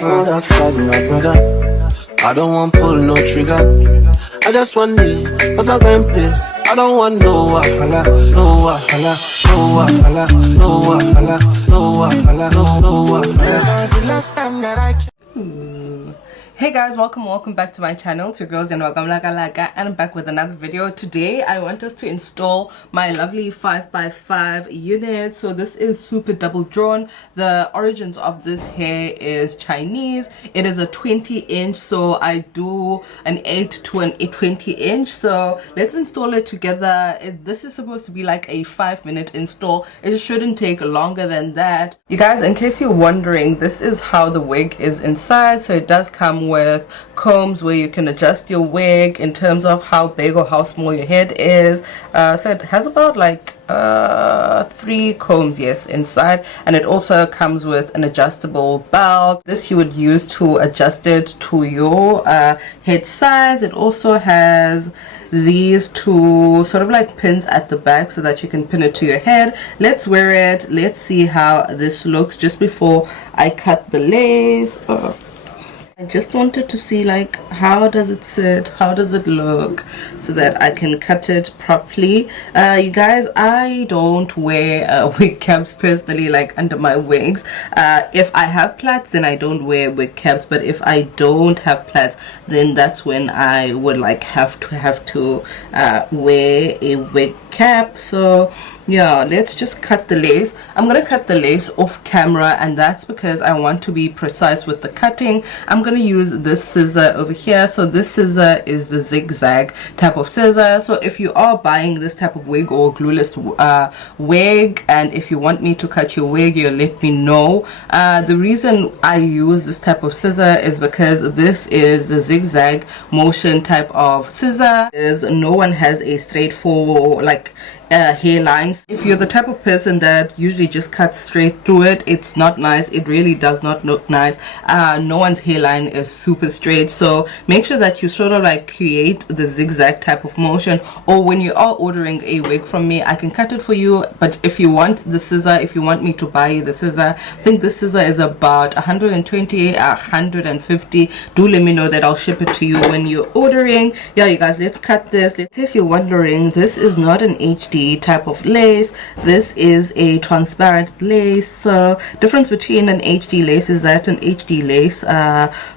Oh, that's sad, my brother. I don't want pull no trigger. I just want me, cause I'm going place. I don't want no wahala, no wahala, no wahala, no wahala, no wahala, no wahala. The last time that I Hey guys, welcome back to my channel. It's your girls and and I'm back with another video. Today I want us to install my lovely 5x5 unit. So this is super double drawn. The origins of this hair is Chinese. It is a 20-inch, so I do an 8 to an 20-inch. So let's install it together. This is supposed to be like a 5-minute install. It shouldn't take longer than that. You guys, in case you're wondering, this is how the wig is inside. So it does come with combs where you can adjust your wig in terms of how big or how small your head is. So it has about like 3 combs, yes, inside, and it also comes with an adjustable belt. This you would use to adjust it to your head size. It also has these two sort of like pins at the back so that you can pin it to your head. Let's wear it. Let's see how this looks just before I cut the lace. I just wanted to see like how does it sit, how does it look, so that I can cut it properly. You guys, I don't wear wig caps personally, like under my wigs. If I have plaits, then I don't wear wig caps, but if I don't have plaits, then that's when I would like have to wear a wig cap. So yeah, let's just cut the lace. I'm gonna cut the lace off camera, and that's because I want to be precise with the cutting. I'm gonna use this scissor over here. So this scissor is the zigzag type of scissor. So if you are buying this type of wig or glueless wig, and if you want me to cut your wig, you let me know. The reason I use this type of scissor is because this is the zigzag motion type of scissor. No one has a straightforward like hairlines. If you're the type of person that usually just cuts straight through it, it's not nice. It really does not look nice. No one's hairline is super straight, so make sure that you sort of like create the zigzag type of motion. Or when you are ordering a wig from me, I can cut it for you, but if you want the scissor, if you want me to buy you the scissor, I think the scissor is about 120 150. Do let me know that I'll ship it to you when you're ordering. Yeah, you guys, let's cut this. In case you're wondering, this is not an HD type of lace. This is a transparent lace. So difference between an HD lace is that an HD lace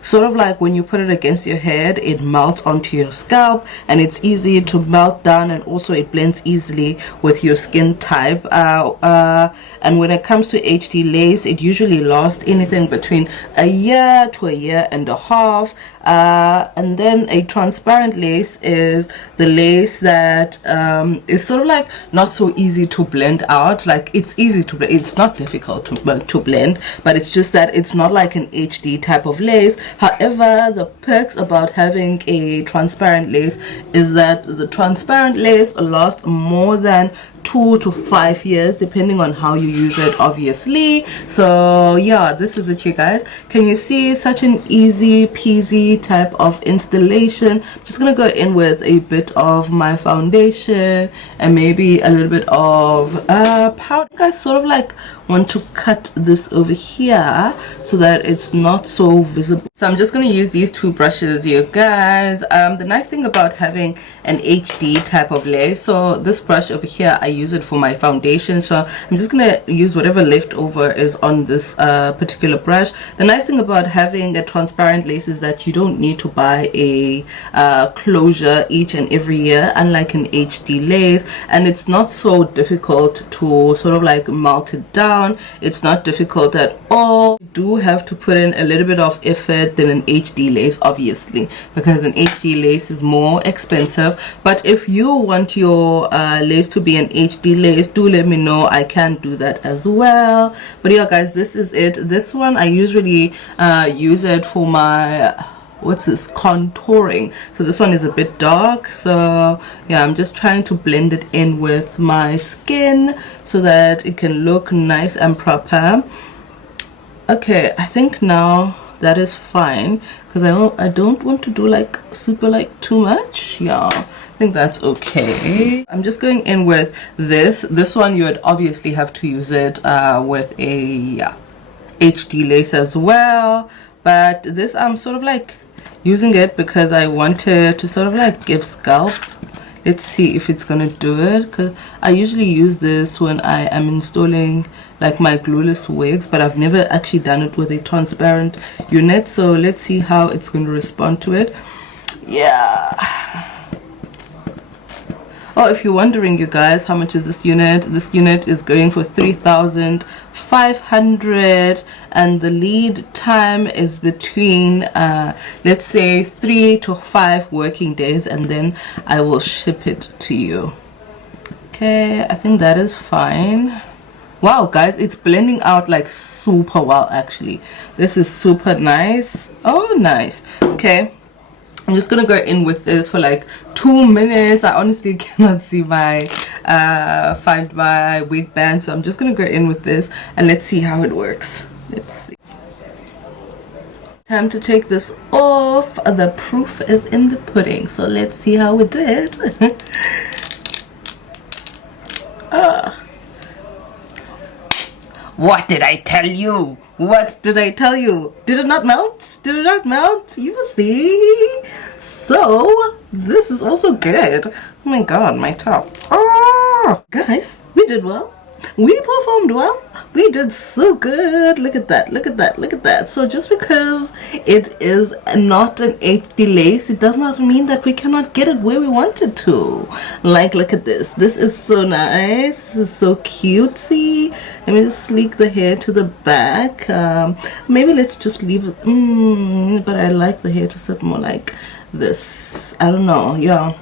sort of like when you put it against your head, it melts onto your scalp and it's easy to melt down, and also it blends easily with your skin type. And when it comes to HD lace, it usually lasts anything between a year to a year and a half. And then a transparent lace is the lace that is sort of like not so easy to blend out. Like it's easy to blend, it's not difficult to blend, but it's just that it's not like an HD type of lace. However, the perks about having a transparent lace is that the transparent lace lasts more than 2 to 5 years depending on how you use it, obviously. So yeah, this is it, you guys. Can you see? Such an easy peasy type of installation. I'm just gonna go in with a bit of my foundation and maybe a little bit of powder. I sort of like want to cut this over here so that it's not so visible. So I'm just going to use these 2 brushes, you guys. The nice thing about having an HD type of lace, so this brush over here, I use it for my foundation, so I'm just going to use whatever leftover is on this particular brush. The nice thing about having a transparent lace is that you don't need to buy a closure each and every year, unlike an HD lace, and it's not so difficult to sort of like melt it down. It's not difficult at all. You do have to put in a little bit of effort than an HD lace, obviously, because an HD lace is more expensive. But if you want your lace to be an HD lace, do let me know. I can do that as well. But yeah, guys, this is it. This one I usually use it for my what's this, contouring. So this one is a bit dark, so yeah, I'm just trying to blend it in with my skin so that it can look nice and proper. Okay, I think now that is fine, because I don't want to do like super like too much. Yeah, I think that's okay. I'm just going in with this one. You would obviously have to use it with a HD lace as well, but this I'm sort of like using it because I wanted to sort of like give scalp. Let's see if it's gonna do it, because I usually use this when I am installing like my glueless wigs, but I've never actually done it with a transparent unit. So let's see how it's going to respond to it. Yeah. Oh, if you're wondering, you guys, how much is this unit? This unit is going for 3,500, and the lead time is between let's say 3 to 5 working days, and then I will ship it to you. Okay, I think that is fine. Wow, guys, it's blending out like super well. Actually, this is super nice. Oh, nice. Okay, I'm just gonna go in with this for like 2 minutes. I honestly cannot see my find my wig band, so I'm just gonna go in with this and let's see how it works. Let's see. Time to take this off. The proof is in the pudding, so let's see how it did. What did I tell you? What did I tell you? Did it not melt? Did it not melt? You see? So, this is also good. Oh my god, my top. Oh, guys, we did well. We performed well. We did so good. Look at that, look at that, look at that. So just because it is not an HD lace, it does not mean that we cannot get it where we want it to. Like, look at this. This is so nice. This is so cutesy. Let me just sleek the hair to the back. Maybe let's just leave it. But I like the hair to sit more like this. I don't know. Yeah,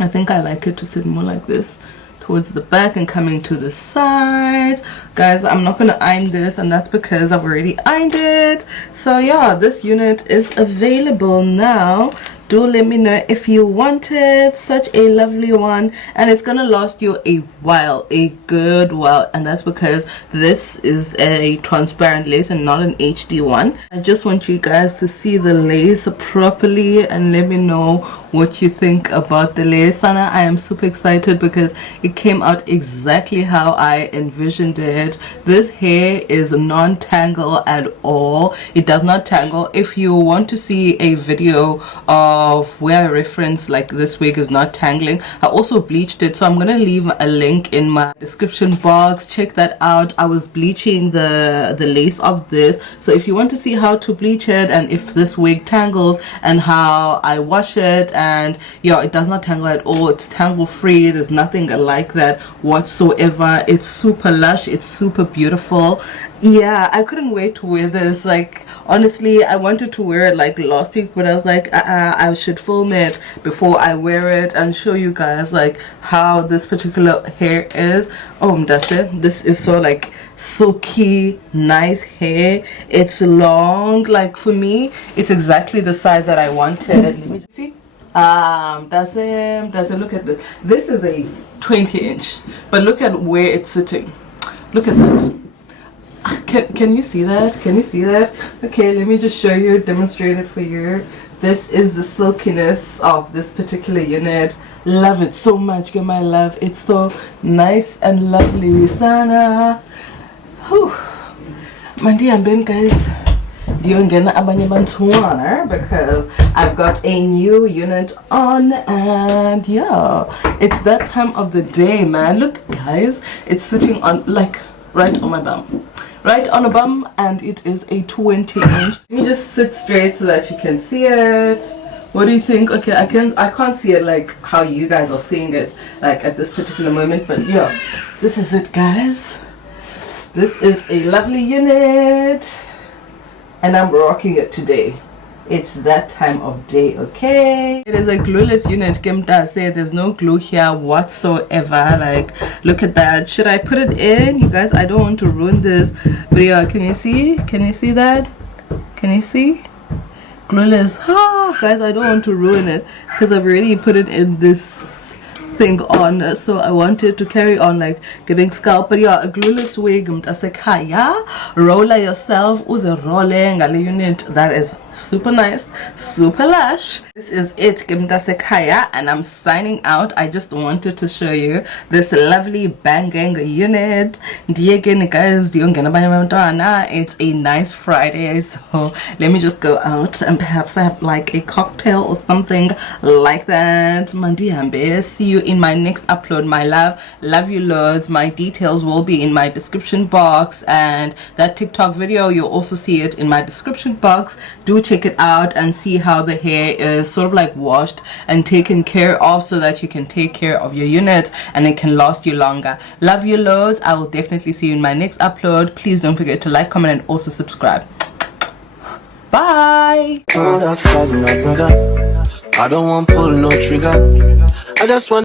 I think I like it to sit more like this, towards the back and coming to the side. Guys, I'm not gonna iron this, and that's because I've already ironed it. So yeah, this unit is available now. Do let me know if you want it. Such a lovely one, and it's gonna last you a while, a good while, and that's because this is a transparent lace and not an HD one. I just want you guys to see the lace properly and let me know what you think about the lace. Sana, I am super excited because it came out exactly how I envisioned it. This hair is non-tangle at all. It does not tangle. If you want to see a video of where I reference like this wig is not tangling, I also bleached it, so I'm gonna leave a link in my description box. Check that out. I was bleaching the lace of this, so if you want to see how to bleach it and if this wig tangles and how I wash it, and yeah, it does not tangle at all. It's tangle free. There's nothing like that whatsoever. It's super lush, it's super beautiful. Yeah, I couldn't wait to wear this. Like, honestly, I wanted to wear it like last week, but I was like, I should film it before I wear it and show you guys like how this particular hair is. Oh, that's it. This is so like silky, nice hair. It's long. Like, for me, it's exactly the size that I wanted. Let me just see. That's it. Look at this. This is a 20-inch, but look at where it's sitting. Look at that. Can you see that? Can you see that? Okay, let me just show you, demonstrate it for you. This is the silkiness of this particular unit. Love it so much, get my love. It's so nice and lovely. Sana. Whew. Mandi and Ben, guys. Because I've got a new unit on, and yeah, it's that time of the day, man. Look, guys, it's sitting on like right on my bum, right on a bum, and it is a 20-inch. Let me just sit straight so that you can see it. What do you think? Okay, I can't see it like how you guys are seeing it like at this particular moment, but yeah, this is it, guys. This is a lovely unit, and I'm rocking it today. It's that time of day, okay? It is a glueless unit. Kimta said there's no glue here whatsoever. Like, look at that. Should I put it in? You guys, I don't want to ruin this video. Can you see? Can you see that? Can you see? Glueless. Ah, guys, I don't want to ruin it because I've already put it in this thing on, so I wanted to carry on like giving scalp. But yeah, a glueless wig, mtasekhaya, roller yourself, uze role ngale unit. That is super nice, super lush. This is it, mtasekhaya, and I'm signing out. I just wanted to show you this lovely banging unit. Guys, it's a nice Friday, so let me just go out and perhaps I have like a cocktail or something like that. Mandiambe, see you in my next upload, my love you loads. My details will be in my description box, and that TikTok video, you'll also see it in my description box. Do check it out and see how the hair is sort of like washed and taken care of, so that you can take care of your unit and it can last you longer. Love you loads. I will definitely see you in my next upload. Please don't forget to like, comment, and also subscribe. Bye. Oh, that's sad, my brother. I don't want pull no trigger. I just want